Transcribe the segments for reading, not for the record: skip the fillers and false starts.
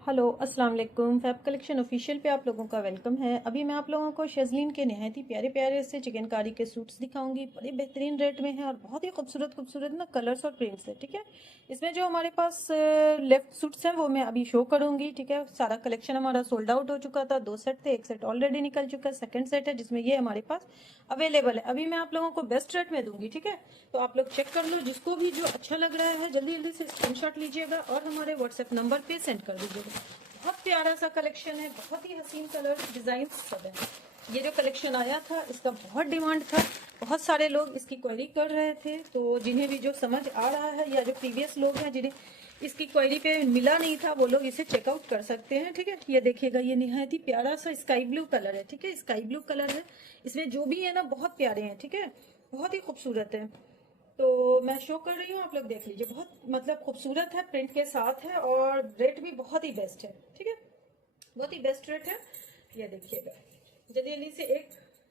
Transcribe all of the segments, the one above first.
Hello अस्सलाम वालेकुम। Fab collection official पे आप लोगों का वेलकम है। अभी मैं आप लोगों को शेजलिन के नहायत ही प्यारे प्यारे से चिकनकारी के सूट्स दिखाऊंगी। बड़े बेहतरीन रेट में है और बहुत ही खूबसूरत खूबसूरत ना कलर्स और प्रिंट्स है। ठीक है, इसमें जो हमारे पास लेफ्ट सूट्स हैं वो मैं अभी शो करूंगी। ठीक है, सारा कलेक्शन हमारा सोल्ड आउट हो चुका था। 2 सेट थे, एक सेट ऑलरेडी निकल चुका है, सेकेंड सेट है जिसमें ये हमारे पास अवेलेबल है। अभी मैं आप लोगों को बेस्ट रेट में दूंगी। ठीक है, तो आप लोग चेक कर लो, जिसको भी जो अच्छा लग रहा है जल्दी जल्दी से स्क्रीनशॉट लीजिएगा और हमारे व्हाट्सएप नंबर पे सेंड कर दीजिएगा। बहुत प्यारा सा कलेक्शन है, बहुत ही हसीन कलर डिजाइन सब है। ये जो कलेक्शन आया था इसका बहुत डिमांड था, बहुत सारे लोग इसकी क्वेरी कर रहे थे। तो जिन्हें भी जो समझ आ रहा है या जो प्रीवियस लोग हैं जिन्हें इसकी क्वेरी पे मिला नहीं था वो लोग इसे चेकआउट कर सकते हैं। ठीक है, ये देखिएगा, ये निहायत ही प्यारा सा स्काई ब्लू कलर है। ठीक है, स्काई ब्लू कलर है, इसमें जो भी है ना बहुत प्यारे हैं। ठीक है, बहुत ही खूबसूरत है। तो मैं शो कर रही हूँ, आप लोग देख लीजिए। बहुत मतलब खूबसूरत है, प्रिंट के साथ है और रेट भी बहुत ही बेस्ट है। ठीक है, बहुत ही बेस्ट रेट है। ये देखिएगा, जल्दी जल्दी से एक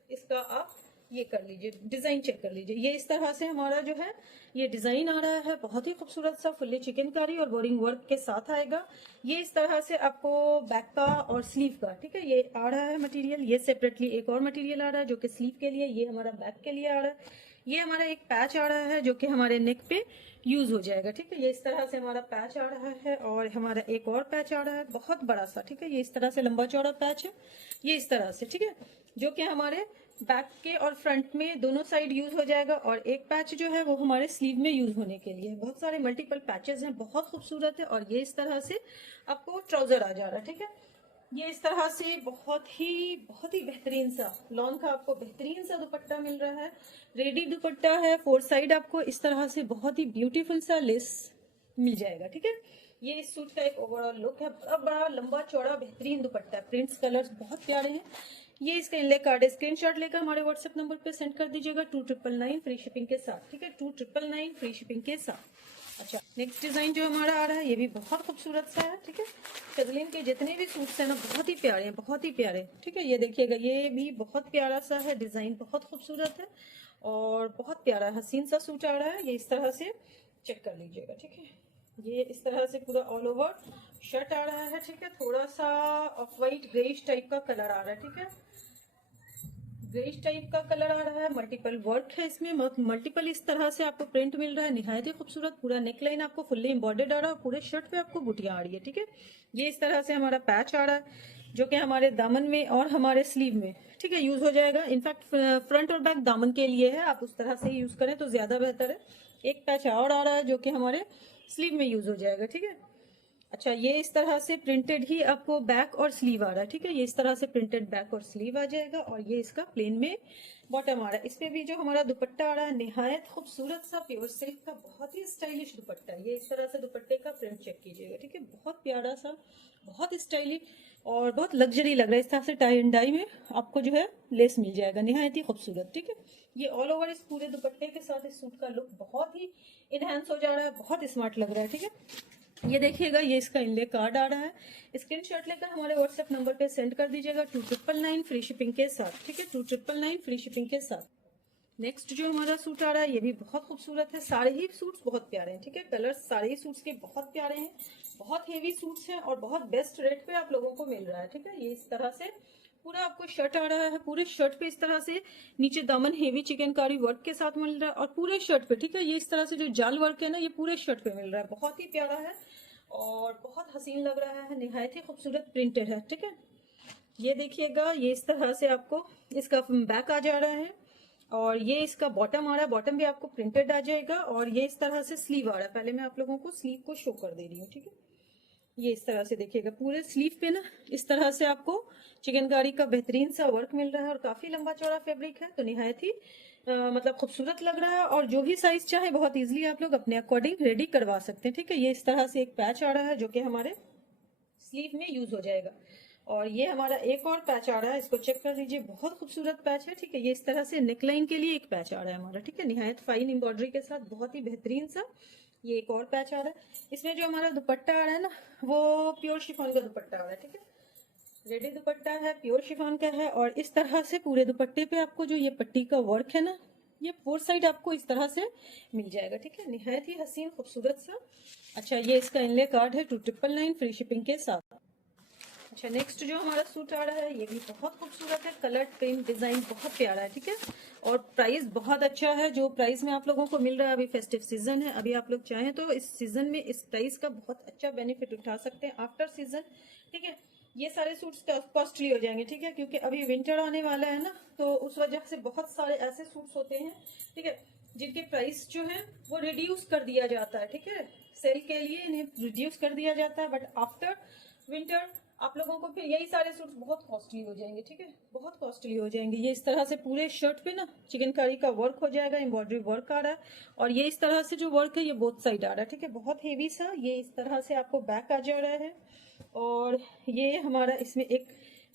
इसका आप ये कर लीजिए, डिजाइन चेक कर लीजिए। ये इस तरह से हमारा जो है ये डिजाइन आ रहा है, बहुत ही खूबसूरत सा फुल्ली चिकनकारी और बोरिंग वर्क के साथ आएगा। ये इस तरह से आपको बैक का और स्लीव का, ठीक है, ये आ रहा है मटेरियल। ये सेपरेटली एक और मटेरियल आ रहा है जो कि स्लीव के लिए, ये हमारा बैक के लिए आ रहा है। ये हमारा एक पैच आ रहा है जो कि हमारे नेक पे यूज हो जाएगा। ठीक है, ये इस तरह से हमारा पैच आ रहा है और हमारा एक और पैच आ रहा है बहुत बड़ा सा। ठीक है, ये इस तरह से लंबा चौड़ा पैच है, ये इस तरह से। ठीक है, जो कि हमारे बैक के और फ्रंट में दोनों साइड यूज हो जाएगा। और एक पैच जो है वो हमारे स्लीव में यूज होने के लिए। बहुत सारे मल्टीपल पैचेस हैं, बहुत खूबसूरत है। और ये इस तरह से आपको ट्राउजर आ जा रहा है। ठीक है, ये इस तरह से बहुत ही बेहतरीन सा लॉन का आपको बेहतरीन सा दुपट्टा मिल रहा है। रेडी दुपट्टा है, 4 साइड आपको इस तरह से बहुत ही ब्यूटीफुल सा लेस मिल जाएगा। ठीक है, ये इस सूट का एक ओवरऑल लुक है। बड़ा बड़ा लंबा चौड़ा बेहतरीन दुपट्टा है, प्रिंट्स कलर्स बहुत प्यारे हैं। ये इसका इनले कार्ड है, स्क्रीनशॉट लेकर हमारे व्हाट्सएप नंबर पे सेंड कर दीजिएगा 2999 फ्री शिपिंग के साथ। ठीक है, 2999 फ्री शिपिंग के साथ। अच्छा, नेक्स्ट डिजाइन जो हमारा आ रहा है ये भी बहुत खूबसूरत सा है। ठीक है, शेजलिन के जितने भी सूट्स हैं ना बहुत ही प्यारे हैं, बहुत ही प्यारे। ठीक है, ये देखिएगा, ये भी बहुत प्यारा सा है, डिजाइन बहुत खूबसूरत है और बहुत प्यारा हसीन सा सूट आ रहा है। ये इस तरह से चेक कर लीजिएगा। ठीक है, ये इस तरह से पूरा ऑल ओवर शर्ट आ रहा है। ठीक है, थोड़ा सा ऑफ वाइट ग्रेइश टाइप का कलर आ रहा है। ठीक है, ग्रेइश टाइप का कलर आ रहा है, मल्टीपल वर्क है इसमें, मल्टीपल इस तरह से आपको प्रिंट मिल रहा है, निहायत ही खूबसूरत। पूरा नेकलाइन आपको फुल्ली एम्बॉर्डेड आ रहा है और पूरे शर्ट पे आपको बुटियां आ रही है। ठीक है, ये इस तरह से हमारा पैच आ रहा है जो कि हमारे दामन में और हमारे स्लीव में, ठीक है, यूज हो जाएगा। इनफैक्ट फ्रंट और बैक दामन के लिए है, आप उस तरह से यूज करें तो ज्यादा बेहतर है। एक पैच और आ रहा है जो कि हमारे स्लीव में यूज हो जाएगा। ठीक है, अच्छा, ये इस तरह से प्रिंटेड ही आपको बैक और स्लीव आ रहा है। ठीक है, ये इस तरह से प्रिंटेड बैक और स्लीव आ जाएगा और ये इसका प्लेन में बॉटम आ रहा है। इस पे भी जो हमारा दुपट्टा आ रहा है निहायत खूबसूरत सा प्योर सिल्क का बहुत ही स्टाइलिश दुपट्टा है। ये इस तरह से दुपट्टे का प्रिंट चेक कीजिएगा। ठीक है, बहुत प्यारा सा, बहुत स्टाइलिश और बहुत लग्जरी लग रहा है। इस तरह से टाई एंड डाई में आपको जो है लेस मिल जाएगा, निहायत ही खूबसूरत। ठीक है, ये ऑल ओवर इस पूरे दुपट्टे के साथ इस सूट का लुक बहुत ही इनहेंस हो जा रहा है, बहुत स्मार्ट लग रहा है। ठीक है, ये देखिएगा, ये इसका इनले कार्ड आ रहा है, स्क्रीनशॉट लेकर हमारे व्हाट्सएप नंबर पे सेंड कर दीजिएगा 2999 फ्री शिपिंग के साथ। ठीक है, 2999 फ्री शिपिंग के साथ। नेक्स्ट जो हमारा सूट आ रहा है ये भी बहुत खूबसूरत है। सारे ही सूट्स बहुत प्यारे हैं। ठीक है, कलर सारे ही सूट्स के बहुत प्यारे हैं, बहुत हेवी सूट्स हैं और बहुत बेस्ट रेट पे आप लोगों को मिल रहा है। ठीक है, ये इस तरह से पूरा आपको शर्ट आ रहा है, पूरे शर्ट पे इस तरह से नीचे दामन हेवी चिकनकारी वर्क के साथ मिल रहा है और पूरे शर्ट पे, ठीक है, ये इस तरह से जो जाल वर्क है ना ये पूरे शर्ट पे मिल रहा है। बहुत ही प्यारा है और बहुत हसीन लग रहा है, निहायत ही खूबसूरत प्रिंटेड है। ठीक है, ये देखिएगा, ये इस तरह से आपको इसका बैक आ जा रहा है और ये इसका बॉटम आ रहा है, बॉटम भी आपको प्रिंटेड आ जाएगा और ये इस तरह से स्लीव आ रहा है। पहले मैं आप लोगों को स्लीव को शो कर दे रही हूँ। ठीक है, ये इस तरह से देखिएगा, पूरे स्लीव पे ना इस तरह से आपको चिकनकारी का बेहतरीन सा वर्क मिल रहा है और काफी लंबा चौड़ा फैब्रिक है, तो निहायत ही मतलब खूबसूरत लग रहा है। और जो भी साइज चाहे बहुत इजीली आप लोग अपने अकॉर्डिंग रेडी करवा सकते हैं। ठीक है, ये इस तरह से एक पैच आ रहा है जो कि हमारे स्लीव में यूज हो जाएगा और ये हमारा एक और पैच आ रहा है, इसको चेक कर लीजिए, बहुत खूबसूरत पैच है। ठीक है, ये इस तरह से नेकलाइन के लिए एक पैच आ रहा है हमारा। ठीक है, निहायत फाइन एम्ब्रॉयडरी के साथ बहुत ही बेहतरीन सा ये एक और पैच आ रहा है। इसमें जो हमारा दुपट्टा आ रहा है ना वो प्योर शिफॉन का दुपट्टा आ रहा है। ठीक है, रेडी दुपट्टा है, प्योर शिफॉन का है और इस तरह से पूरे दुपट्टे पे आपको जो ये पट्टी का वर्क है ना ये 4 साइड आपको इस तरह से मिल जाएगा। ठीक है, निहायत ही हसीन खूबसूरत सा। अच्छा, ये इसका इनले कार्ड है 2999 फ्री शिपिंग के साथ। अच्छा, नेक्स्ट जो हमारा सूट आ रहा है ये भी बहुत खूबसूरत है, कलर प्रिंट डिजाइन बहुत प्यारा है, ठीक है। और प्राइस बहुत अच्छा है, जो प्राइस में आप लोगों को मिल रहा है, अभी फेस्टिव सीजन है, अभी आप लोग चाहें तो इस सीजन में इस प्राइस का बहुत अच्छा बेनिफिट उठा सकते हैं आफ्टर सीजन, ठीक है। ये सारे सूट्स कॉस्टली हो जाएंगे, ठीक है, क्योंकि अभी विंटर आने वाला है ना, तो उस वजह से बहुत सारे ऐसे सूट्स होते हैं, ठीक है, जिनके प्राइस जो है वो रिड्यूस कर दिया जाता है, ठीक है, सेल के लिए इन्हें रिड्यूस कर दिया जाता है, बट आफ्टर विंटर आप लोगों को फिर यही सारे सूट्स बहुत कॉस्टली हो जाएंगे, ठीक है, बहुत कॉस्टली हो जाएंगे। ये इस तरह से पूरे शर्ट पे ना चिकनकारी का वर्क हो जाएगा, एम्ब्रॉयडरी वर्क आ रहा है, और ये इस तरह से जो वर्क है ये बोथ साइड आ रहा है, ठीक है, बहुत हेवी सा। ये इस तरह से आपको बैक आ जा रहा है, और ये हमारा इसमें एक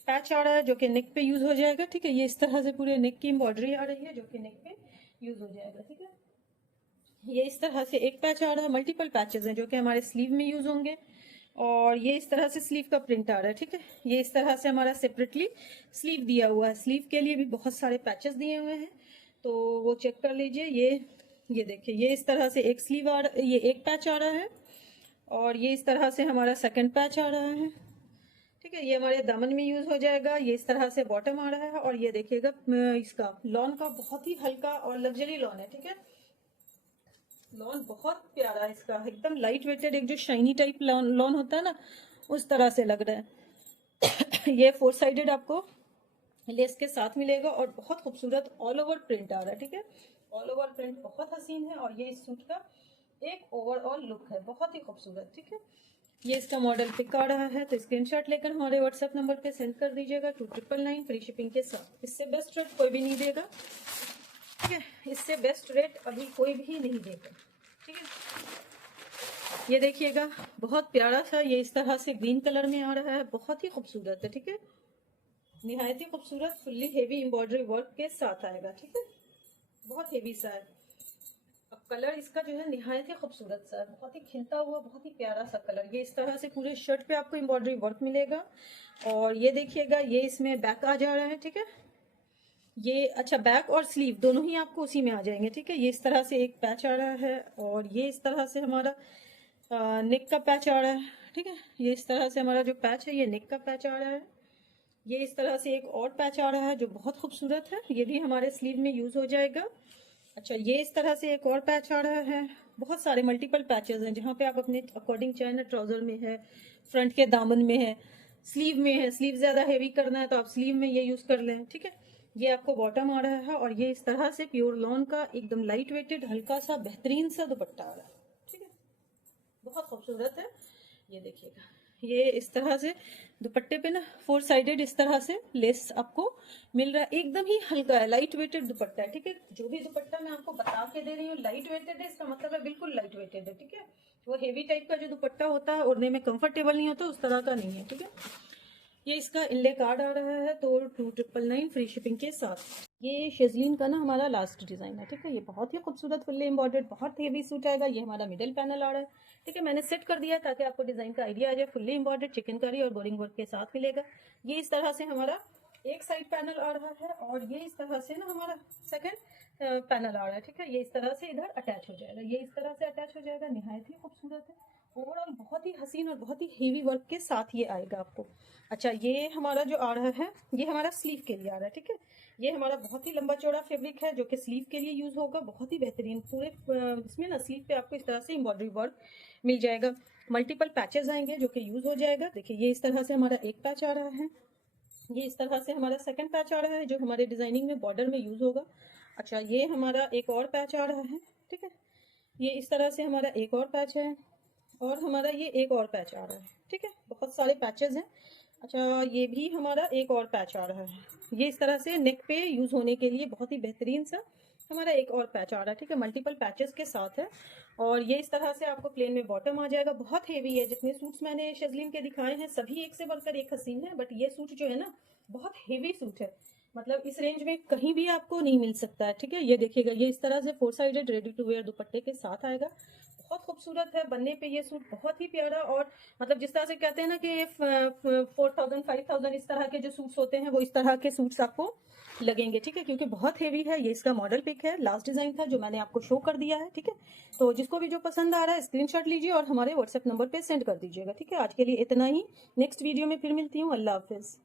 पैच आ रहा है जो कि नेक पे यूज हो जाएगा, ठीक है। ये इस तरह से पूरे नेक की एम्ब्रॉयडरी आ रही है जो कि नेक पे यूज हो जाएगा, ठीक है। ये इस तरह से एक पैच आ रहा है, मल्टीपल पैचेस हैं जो कि हमारे स्लीव में यूज होंगे, और ये इस तरह से स्लीव का प्रिंट आ रहा है, ठीक है। ये इस तरह से हमारा सेपरेटली स्लीव दिया हुआ है, स्लीव के लिए भी बहुत सारे पैचेस दिए हुए हैं, तो वो चेक कर लीजिए। ये देखिए, ये इस तरह से एक स्लीव आ रहा, ये एक पैच आ रहा है, और ये इस तरह से हमारा सेकंड पैच आ रहा है, ठीक है। ये हमारे दामन में यूज हो जाएगा। ये इस तरह से बॉटम आ रहा है, और ये देखिएगा इसका लॉन का बहुत ही हल्का और लग्जरी लॉन है, ठीक है। लॉन बहुत प्यारा है इसका, एकदम लाइट वेटेड, एक जो शाइनी टाइप लॉन होता है ना उस तरह से लग रहा है। ये 4 साइडेड आपको लेस के साथ मिलेगा, और बहुत खूबसूरत ऑल ओवर प्रिंट आ रहा है, ठीक है। ऑल ओवर प्रिंट बहुत हसीन है, और ये इस सूट का एक ओवरऑल लुक है, बहुत ही खूबसूरत, ठीक है। ये इसका मॉडल पिक आ रहा है, तो स्क्रीनशॉट लेकर हमारे व्हाट्सएप नंबर पे सेंड कर दीजिएगा 2999 फ्री शिपिंग के साथ। इससे बेस्ट रेट कोई भी नहीं देगा, ठीक है, इससे बेस्ट रेट अभी कोई भी नहीं देगा, ठीक है। ये देखिएगा बहुत प्यारा सा, ये इस तरह से ग्रीन कलर में आ रहा है, बहुत ही खूबसूरत है, ठीक है, निहायत ही खूबसूरत, फुल्ली हेवी एम्ब्रॉयडरी वर्क के साथ आएगा, ठीक है, बहुत हेवी सा है। अब कलर इसका जो है निहायत ही खूबसूरत सा है, बहुत ही खिलता हुआ, बहुत ही प्यारा सा कलर। ये इस तरह से पूरे शर्ट पे आपको एम्ब्रॉयडरी वर्क मिलेगा, और ये देखिएगा ये इसमें बैक आ जा रहा है, ठीक है। ये अच्छा, बैक और स्लीव दोनों ही आपको उसी में आ जाएंगे, ठीक है। ये इस तरह से एक पैच आ रहा है, और ये इस तरह से हमारा नेक का पैच आ रहा है, ठीक है। ये इस तरह से हमारा जो पैच है ये नेक का पैच आ रहा है। ये इस तरह से एक और पैच आ रहा है जो बहुत खूबसूरत है, ये भी हमारे स्लीव में यूज हो जाएगा। अच्छा, ये इस तरह से एक और पैच आ रहा है, बहुत सारे मल्टीपल पैचेस हैं जहाँ पे आप अपने अकॉर्डिंग चाहे ना, ट्राउजर में है, फ्रंट के दामन में है, स्लीव में है, स्लीव ज्यादा हेवी करना है तो आप स्लीव में ये यूज कर लें, ठीक है। ये आपको बॉटम आ रहा है, और ये इस तरह से प्योर लॉन का एकदम लाइट वेटेड हल्का सा बेहतरीन सा दुपट्टा आ रहा है, ठीक है, बहुत खूबसूरत है। ये देखिएगा, ये इस तरह से दुपट्टे पे ना 4 साइडेड इस तरह से लेस आपको मिल रहा है, एकदम ही हल्का है, लाइट वेटेड दुपट्टा है, ठीक है। जो भी दुपट्टा मैं आपको बता के दे रही हूँ लाइट वेटेड है, इसका मतलब है बिल्कुल लाइट वेटेड है, ठीक है। वो हेवी टाइप का जो दुपट्टा होता है ओढ़ने में कंफर्टेबल नहीं होता, उस तरह का नहीं है, ठीक है। ये इसका इनले कार्ड आ रहा है, तो 2999 फ्री शिपिंग के साथ। ये शेजलिन का ना हमारा लास्ट डिजाइन है, ठीक है। ये बहुत ही खूबसूरत फुल्ली एम्ब्रॉयडर्ड बहुत हेवी सूट आएगा। ये हमारा मिडिल पैनल आ रहा है, ठीक है, मैंने सेट कर दिया है ताकि आपको डिजाइन का आइडिया आ जाए। फुल्ली एम्ब्रॉयडर्ड चिकनकारी और बोरिंग वर्क के साथ मिलेगा। ये इस तरह से हमारा एक साइड पैनल आ रहा है, और ये इस तरह से ना हमारा सेकंड पैनल आ रहा है, ठीक है। ये इस तरह से इधर अटैच हो जाएगा, ये इस तरह से अटैच हो जाएगा, निहायत ही खूबसूरत है। ओवरऑल बहुत ही हसीन और बहुत ही हेवी वर्क के साथ ये आएगा आपको। अच्छा, ये हमारा जो आ रहा है ये हमारा स्लीव के लिए आ रहा है, ठीक है। ये हमारा बहुत ही लंबा चौड़ा फैब्रिक है जो कि स्लीव के लिए यूज होगा, बहुत ही बेहतरीन। पूरे इसमें ना स्लीव पे आपको इस तरह से एम्ब्रॉयडरी वर्क मिल जाएगा, मल्टीपल पैचेस आएंगे जो कि यूज हो जाएगा। देखिए, ये इस तरह से हमारा एक पैच आ रहा है, ये इस तरह से हमारा सेकंड पैच आ रहा है जो हमारे डिजाइनिंग में बॉर्डर में यूज होगा। अच्छा, ये हमारा एक और पैच आ रहा है, ठीक है। ये इस तरह से हमारा एक और पैच है, और हमारा ये एक और पैच आ रहा है, ठीक है। बहुत सारे पैचेस हैं। अच्छा, ये भी हमारा एक और पैच आ रहा है, ये इस तरह से नेक पे यूज होने के लिए बहुत ही बेहतरीन सा हमारा एक और पैच आ रहा है, ठीक है, मल्टीपल पैचेस के साथ है। और ये इस तरह से आपको प्लेन में बॉटम आ जाएगा, बहुत हेवी है। जितने सूट्स मैंने शेजलिन के दिखाए हैं सभी एक से बढ़कर एक हसीन है, बट ये सूट जो है ना बहुत हेवी सूट है, मतलब इस रेंज में कहीं भी आपको नहीं मिल सकता है, ठीक है। ये देखिएगा, ये इस तरह से 4 साइडेड रेडी टू वेयर दुपट्टे के साथ आएगा, बहुत खूबसूरत है बनने पे ये सूट, बहुत ही प्यारा। और मतलब जिस तरह से कहते हैं ना कि 4000 5000 इस तरह के जो सूट्स होते हैं वो इस तरह के सूट्स आपको लगेंगे, ठीक है, क्योंकि बहुत हेवी है। ये इसका मॉडल पिक है, लास्ट डिजाइन था जो मैंने आपको शो कर दिया है, ठीक है। तो जिसको भी जो पसंद आ रहा है स्क्रीनशॉट लीजिए और हमारे व्हाट्सएप नंबर पे सेंड कर दीजिएगा, ठीक है। आज के लिए इतना ही, नेक्स्ट वीडियो में फिर मिलती हूँ। अल्लाह हाफिज।